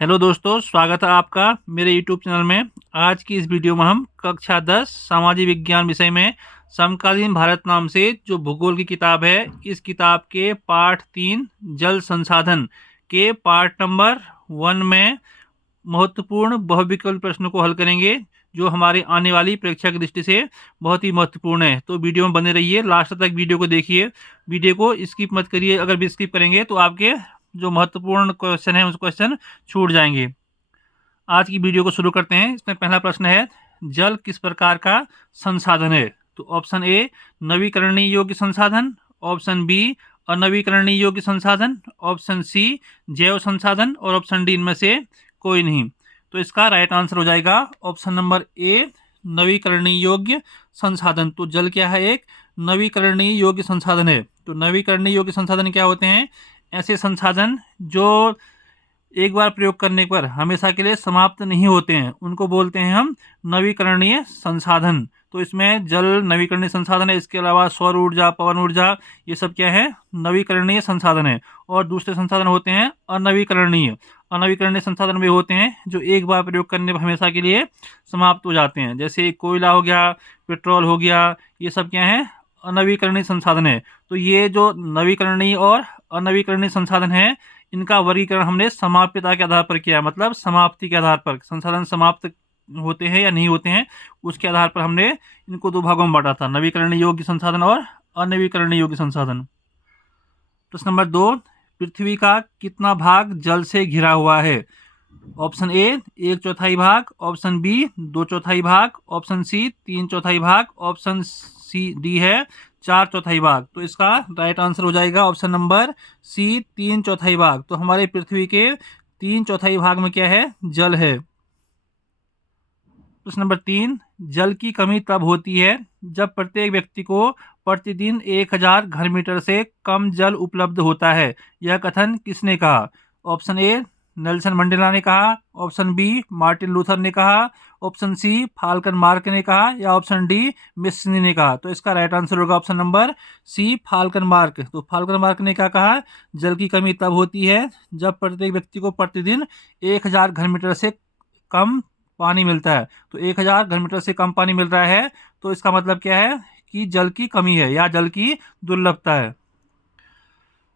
Hello दोस्तों, स्वागत है आपका मेरे यूट्यूब चैनल में। आज की इस वीडियो में हम कक्षा 10 सामाजिक विज्ञान विषय में समकालीन भारत नाम से जो भूगोल की किताब है, इस किताब के पाठ 3 जल संसाधन के पार्ट नंबर 1 में महत्वपूर्ण बहुविकल्प प्रश्नों को हल करेंगे, जो हमारे आने वाली परीक्षा की दृष्टि से बहुत ही महत्वपूर्ण है। तो वीडियो में बने रहिए, लास्ट तक वीडियो को देखिए, वीडियो को स्किप मत करिए। अगर भी स्किप करेंगे तो आपके जो महत्वपूर्ण क्वेश्चन है उस क्वेश्चन छूट जाएंगे। आज की वीडियो को शुरू करते हैं। इसमें पहला प्रश्न है, जल किस प्रकार का संसाधन है? तो ऑप्शन ए नवीकरणीय योग्य संसाधन, ऑप्शन बी अनवीकरणीय योग्य संसाधन, ऑप्शन सी जैव संसाधन और ऑप्शन डी इनमें से कोई नहीं। तो इसका राइट आंसर हो जाएगा ऑप्शन नंबर ए नवीकरणीय योग्य संसाधन। तो जल क्या है? एक नवीकरणीय योग्य संसाधन है। तो नवीकरणीय योग्य संसाधन क्या होते हैं? ऐसे संसाधन जो एक बार प्रयोग करने पर हमेशा के लिए समाप्त नहीं होते हैं, उनको बोलते हैं हम नवीकरणीय संसाधन। तो इसमें जल नवीकरणीय संसाधन है, इसके अलावा सौर ऊर्जा, पवन ऊर्जा, ये सब क्या है? नवीकरणीय संसाधन है। और दूसरे संसाधन होते हैं अनवीकरणीय। अनवीकरणीय संसाधन भी होते हैं जो एक बार प्रयोग करने पर हमेशा के लिए समाप्त हो जाते हैं, जैसे कोयला हो गया, पेट्रोल हो गया, ये सब क्या है? अनवीकरणीय संसाधन है। तो ये जो नवीकरणीय और अनवीकरणीय संसाधन है, इनका वर्गीकरण हमने समाप्यता के आधार पर किया, मतलब समाप्ति के आधार पर, संसाधन समाप्त होते हैं या नहीं होते हैं उसके आधार पर हमने इनको दो भागों में बांटा था, नवीकरणीय योग्य संसाधन और अनवीकरणीय योग्य संसाधन। प्रश्न नंबर 2, पृथ्वी का कितना भाग जल से घिरा हुआ है? ऑप्शन ए 1/4 भाग, ऑप्शन बी 2/4 भाग, ऑप्शन सी 3/4 भाग, ऑप्शन सी डी है 4/4 भाग। तो इसका राइट आंसर हो जाएगा ऑप्शन नंबर सी 3/4 भाग। तो हमारे पृथ्वी के 3/4 भाग में क्या है? जल है। प्रश्न नंबर 3, जल की कमी तब होती है जब प्रत्येक व्यक्ति को प्रतिदिन 1000 घन मीटर से कम जल उपलब्ध होता है। यह कथन किसने कहा? ऑप्शन ए नेल्सन मंडेला ने कहा, ऑप्शन बी मार्टिन लूथर ने कहा, ऑप्शन सी फाल्कन मार्क ने कहा, या ऑप्शन डी मिस्नी ने कहा। तो इसका राइट आंसर होगा option number C Falkenmark. तो फाल्कन मार्क ने क्या कहा? जल की कमी तब होती है जब प्रत्येक व्यक्ति को प्रतिदिन 1000 घन मीटर से कम पानी मिलता है। तो 1000 घन मीटर से कम पानी मिल रहा है, तो इसका मतलब क्या है? कि जल की कमी है या जल की दुर्लभता है।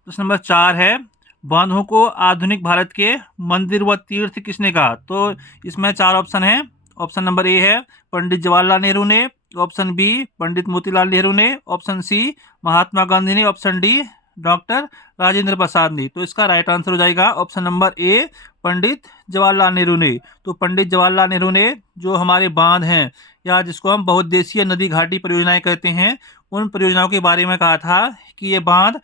प्रश्न नंबर 4 है, बांधों को आधुनिक भारत के मंदिर व तीर्थ किसने कहा? तो इसमें 4 ऑप्शन है। ऑप्शन नंबर ए है पंडित जवाहरलाल नेहरू ने, ऑप्शन बी पंडित मोतीलाल नेहरू ने, ऑप्शन सी महात्मा गांधी ने, option D doctor Rajendra Prasad ने। तो इसका राइट आंसर हो जाएगा option number A Pandit Jawaharlal Nehru ने। तो पंडित जवाहरलाल नेहरू ने जो हमारे बांध हैं, या जिसको हम बहुउद्देशीय नदी घाटी परियोजनाएं कहते हैं, उन परियोजनाओं के बारे में कहा था कि ये बांध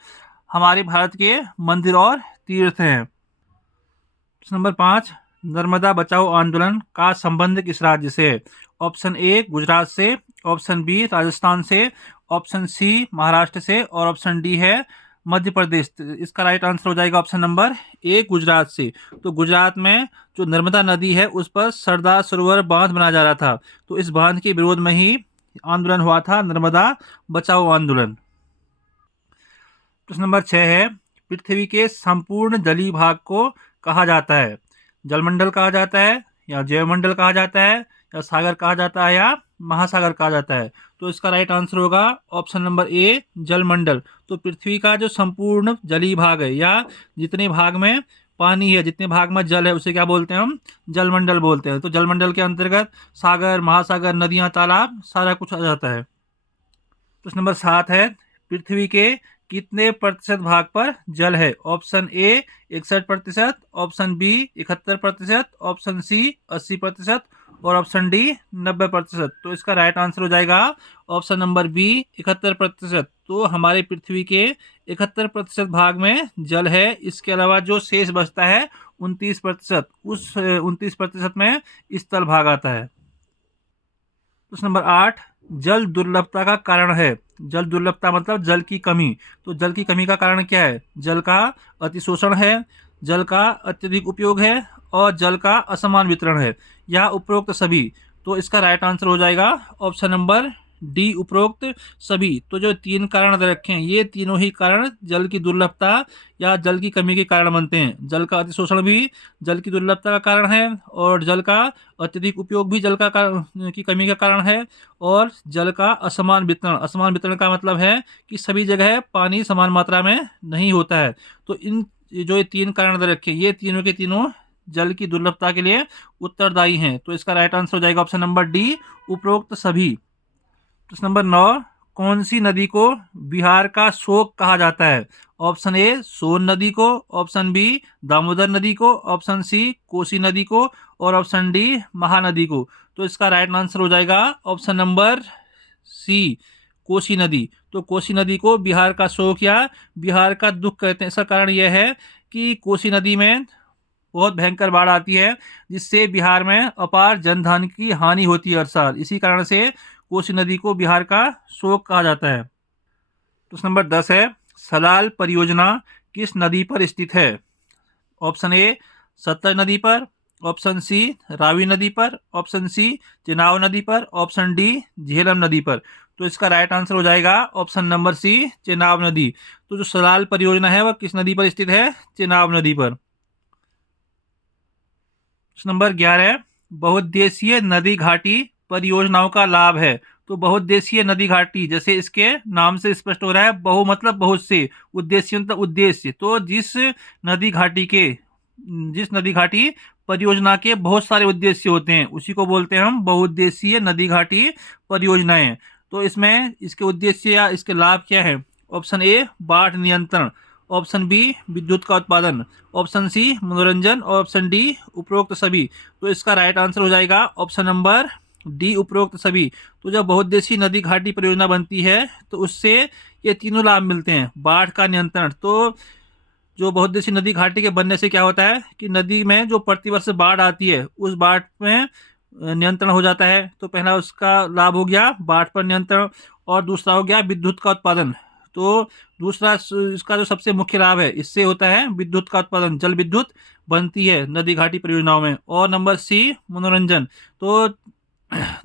हमारे भारत के मंदिर और तीर्थ हैं। प्रश्न नंबर 5, नर्मदा बचाओ आंदोलन का संबंध किस राज्य से है? ऑप्शन ए गुजरात से, ऑप्शन बी राजस्थान से, ऑप्शन सी महाराष्ट्र से, और ऑप्शन डी है मध्य प्रदेश। इसका राइट आंसर हो जाएगा ऑप्शन नंबर ए गुजरात से। तो गुजरात में जो नर्मदा नदी है उस पर सरदार सरोवर बांध बनाया जा रहा था, तो इस बांध के विरोध में ही आंदोलन हुआ था, नर्मदा बचाओ आंदोलन। प्रश्न नंबर 6 है, पृथ्वी के संपूर्ण जलीय भाग को कहा जाता है? जलमंडल कहा जाता है, या जैवमंडल कहा जाता है, या सागर कहा जाता है, या महासागर कहा जाता है? तो इसका राइट आंसर होगा ऑप्शन नंबर ए जलमंडल। तो पृथ्वी का जो संपूर्ण जलीय भाग है, या जितने भाग में पानी है, जितने भाग में जल है, उसे क्या बोलते हैं? हम जलमंडल बोलते हैं। तो जलमंडल के अंतर्गत सागर, महासागर, नदियां, तालाब, सारा कुछ आ जाता है। प्रश्न नंबर 7 है, पृथ्वी के कितने प्रतिशत भाग पर जल है? Option A 61%, option B 71%, option C 80%, और ऑप्शन डी 90%। तो इसका राइट आंसर हो जाएगा ऑप्शन नंबर बी 71%। तो हमारे पृथ्वी के 71% भाग में जल है। इसके अलावा जो शेष बचता है 29%, उस 29% में स्थल भाग आता है। प्रश्न नंबर 8, जल दुर्लभता का कारण है? जल दुर्लभता मतलब जल की कमी। तो जल की कमी का कारण क्या है? जल का अतिशोषण है, जल का अत्यधिक उपयोग है, और जल का असमान वितरण है, या उपरोक्त सभी। तो इसका राइट आंसर हो जाएगा ऑप्शन नंबर डी उपरोक्त सभी। तो जो 3 कारण दे रखे हैं, ये तीनों ही कारण जल की दुर्लभता या जल की कमी के कारण बनते हैं। जल का अतिशोषण भी जल की दुर्लभता का कारण है, और जल का अत्यधिक उपयोग भी जल का की कमी का कारण है, और जल का असमान वितरण का मतलब है कि सभी जगह पानी समान मात्रा में नहीं होता है। तो इन जो ये 3 कारण दे रखे हैं, ये तीनों के तीनों जल की दुर्लभता के लिए उत्तरदायी हैं। तो इसका राइट आंसर हो जाएगा ऑप्शन नंबर डी, उपरोक्त सभी। प्रश्न नंबर 9, कौन सी नदी को बिहार का शोक कहा जाता है? ऑप्शन ए सोन नदी को, ऑप्शन बी दामोदर नदी को, ऑप्शन सी कोसी नदी को, और ऑप्शन डी महानदी को। तो इसका राइट आंसर हो जाएगा ऑप्शन नंबर सी, कोसी नदी। तो कोसी नदी को बिहार का शोक या बिहार का दुख कहते हैं। इसका कारण यह है कि कोसी नदी में बहुत भयंकर बाढ़ आती है, जिससे बिहार में अपार जनधन की हानि होती है हर साल। इसी कारण से कोसी नदी को बिहार का शोक कहा जाता है। प्रश्न नंबर 10 है, सलाल परियोजना किस नदी पर स्थित है? ऑप्शन ए सतलज नदी पर, ऑप्शन सी रावी नदी पर, ऑप्शन सी चेनाब नदी पर, ऑप्शन डी झेलम नदी पर। तो इसका राइट आंसर हो जाएगा ऑप्शन नंबर सी, चेनाब नदी। तो जो सलाल परियोजना है वह किस नदी पर स्थित है? चेनाब नदी पर। प्रश्न नंबर 11, बहुउद्देशीय नदी घाटी परियोजनाओं का लाभ है। तो बहुउद्देशीय नदी घाटी, जैसे इसके नाम से स्पष्ट हो रहा है, बहु मतलब बहुत से, उद्देश्य मतलब उद्देश्य। तो जिस नदी घाटी परियोजना के बहुत सारे उद्देश्य होते हैं, उसी को बोलते हैं हम बहुउद्देशीय नदी घाटी परियोजनाएं। तो इसमें इसके उद्देश्य या इसके लाभ क्या है? ऑप्शन ए बाढ़ नियंत्रण, ऑप्शन बी विद्युत का उत्पादन, ऑप्शन सी मनोरंजन, और ऑप्शन डी उपरोक्त सभी। तो इसका राइट आंसर हो जाएगा ऑप्शन नंबर डी, उपरोक्त सभी। तो जब बहुउद्देशीय नदी घाटी परियोजना बनती है तो उससे ये तीनों लाभ मिलते हैं। बाढ़ का नियंत्रण, तो जो बहुउद्देशीय नदी घाटी के बनने से क्या होता है कि नदी में जो प्रतिवर्ष बाढ़ आती है, उस बाढ़ में नियंत्रण हो जाता है। तो पहला उसका लाभ हो गया बाढ़ पर नियंत्रण, और दूसरा हो गया विद्युत का उत्पादन। तो दूसरा इसका जो सबसे मुख्य लाभ है, इससे होता है विद्युत का उत्पादन, जल विद्युत बनती है नदी घाटी परियोजनाओं में। और नंबर सी मनोरंजन, तो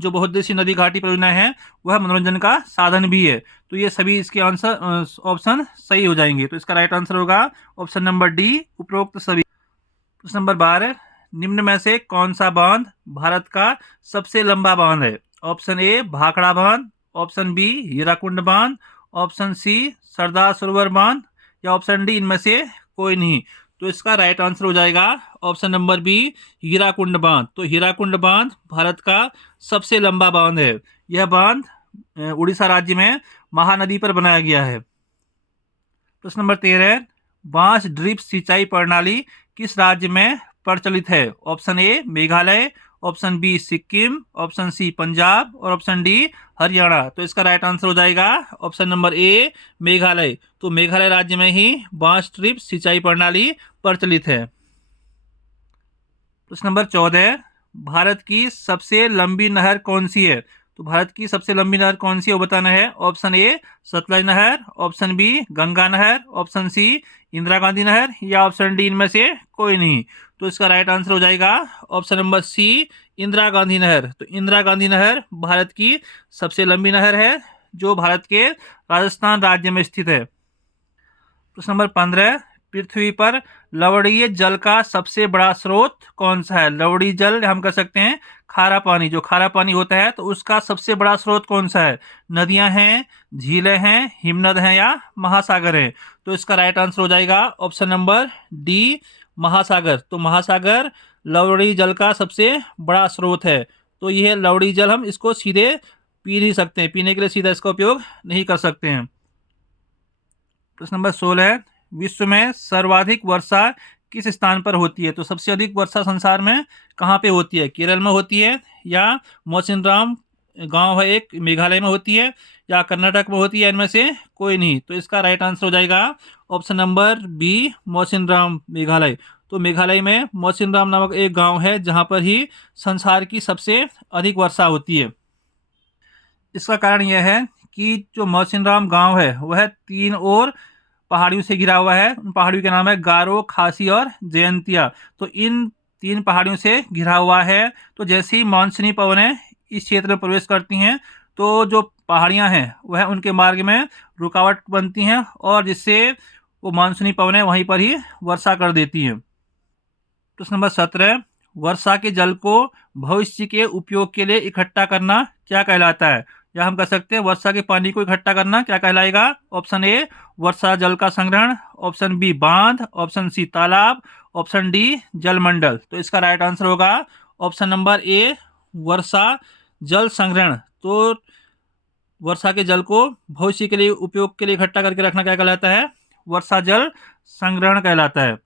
जो बहुउद्देशीय नदी घाटी परियोजना है वह मनोरंजन का साधन भी है। तो ये सभी इसके आंसर ऑप्शन सही हो जाएंगे। तो इसका राइट आंसर होगा ऑप्शन नंबर डी, उपरोक्त सभी। प्रश्न नंबर 12, निम्न में से कौन सा बांध भारत का सबसे लंबा बांध है? ऑप्शन ए भाखड़ा बांध, ऑप्शन बी हीराकुंड बांध, ऑप्शन सी सरदार सरोवर बांध, या ऑप्शन डी इनमें से कोई नहीं। तो इसका राइट आंसर हो जाएगा ऑप्शन नंबर बी, हीराकुंड बांध। तो हीराकुंड बांध भारत का सबसे लंबा बांध है। यह बांध उड़ीसा राज्य में महानदी पर बनाया गया है। प्रश्न नंबर 13, बांस ड्रिप सिंचाई प्रणाली किस राज्य में प्रचलित है? Option A Meghalaya, option B Sikkim, option C Punjab, और ऑप्शन डी हरियाणा। तो इसका राइट आंसर हो जाएगा ऑप्शन नंबर ए, मेघालय। तो मेघालय राज्य में ही बांस ड्रिप सिंचाई प्रणाली प्रचलित है। प्रश्न नंबर 14, भारत की सबसे लंबी नहर कौन सी है? तो भारत की सबसे लंबी नहर कौन सी है वो बताना है। ऑप्शन ए सतलज नहर, ऑप्शन बी गंगा नहर, ऑप्शन सी इंदिरा गांधी नहर, या ऑप्शन डी इनमें से कोई नहीं। तो इसका राइट आंसर हो जाएगा option number C, Indira Gandhi नहर। तो इंदिरा गांधी नहर भारत की सबसे लंबी नहर है, जो भारत के राजस्थान राज्य में स्थित है। प्रश्न नंबर 15, पृथ्वी पर लवणीय जल का सबसे बड़ा स्रोत कौन सा है? लवणीय जल हम कह सकते हैं खारा पानी, जो खारा पानी होता है, तो उसका सबसे बड़ा स्रोत कौन सा है? नदियां हैं, झीलें हैं, हिमनद हैं, या महासागर हैं? तो इसका राइट आंसर हो जाएगा ऑप्शन नंबर डी, महासागर। तो महासागर लवणीय जल का सबसे बड़ा स्रोत है। तो यह लवणीय जल हम इसको सीधे पी नहीं सकते हैं, पीने के लिए सीधा इसका उपयोग नहीं कर सकते हैं। प्रश्न नंबर 16, विश्व में सर्वाधिक वर्षा किस स्थान पर होती है? तो सबसे अधिक वर्षा संसार में कहाँ पे होती है? केरल में होती है, या मौसिनराम गांव है एक मेघालय में होती है, या कर्नाटक में होती है? इनमें से कोई नहीं। तो इसका राइट आंसर हो जाएगा option number B, Mawsynram Meghalaya. तो मेघालय में मौसिनराम नामक एक गांव है जहां पर ही संसार की सबसे अधिक वर्षा होती है। इसका कारण यह है कि जो मौसिनराम गांव है वह 3 ओर पहाड़ियों से घिरा हुआ है। उन पहाड़ियों के नाम है गारो, खासी और जयंतिया। तो इन 3 पहाड़ियों से घिरा हुआ है। तो जैसे ही मानसूनी पवनें इस क्षेत्र में प्रवेश करती हैं तो जो पहाड़ियाँ हैं वह उनके मार्ग में रुकावट बनती हैं और जिससे वो मानसूनी पवनें वहीं पर ही वर्षा कर देती हैं। प्रश्न नंबर 17, वर्षा के जल को भविष्य के उपयोग के लिए इकट्ठा करना क्या कहलाता है? या हम कह सकते हैं वर्षा के पानी को इकट्ठा करना क्या कहलाएगा? ऑप्शन ए वर्षा जल का संग्रहण, ऑप्शन बी बांध, ऑप्शन सी तालाब, ऑप्शन डी जलमंडल। तो इसका राइट आंसर होगा ऑप्शन नंबर ए वर्षा जल संग्रहण। तो वर्षा के जल को भविष्य के लिए उपयोग के लिए इकट्ठा करके रखना क्या कहलाता है? वर्षा जल संग्रहण कहलाता है।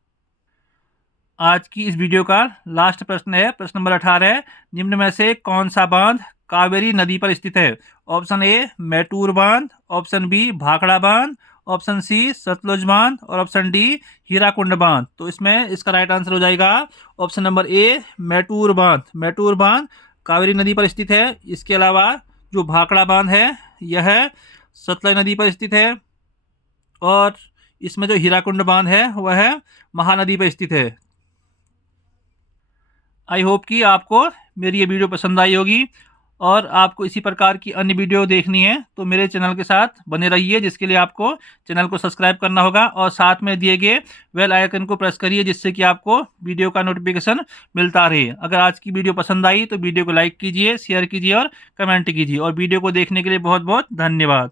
आज की इस वीडियो का लास्ट प्रश्न है, प्रश्न नंबर 18। निम्न में से कौन सा बांध कावेरी नदी पर स्थित है? ऑप्शन ए मैटूर बांध, ऑप्शन बी भाखड़ा बांध, ऑप्शन सी सतलुज बांध और ऑप्शन डी हीराकुंड बांध। तो इसमें इसका राइट आंसर हो जाएगा ऑप्शन नंबर ए मैटूर बांध। मैटूर बांध कावेरी नदी पर स्थित है। इसके अलावा जो भाखड़ा बांध है यह सतलज नदी पर स्थित है और इसमें जो हीराकुंड बांध है वह महानदी पर स्थित है। आई होप कि आपको मेरी ये वीडियो पसंद आई होगी और आपको इसी प्रकार की अन्य वीडियो देखनी है तो मेरे चैनल के साथ बने रहिए, जिसके लिए आपको चैनल को सब्सक्राइब करना होगा और साथ में दिए गए बेल आइकन को प्रेस करिए, जिससे कि आपको वीडियो का नोटिफिकेशन मिलता रहे। अगर आज की वीडियो पसंद आई तो वीडियो को लाइक कीजिए, शेयर कीजिए और कमेंट कीजिए। और वीडियो को देखने के लिए बहुत बहुत धन्यवाद।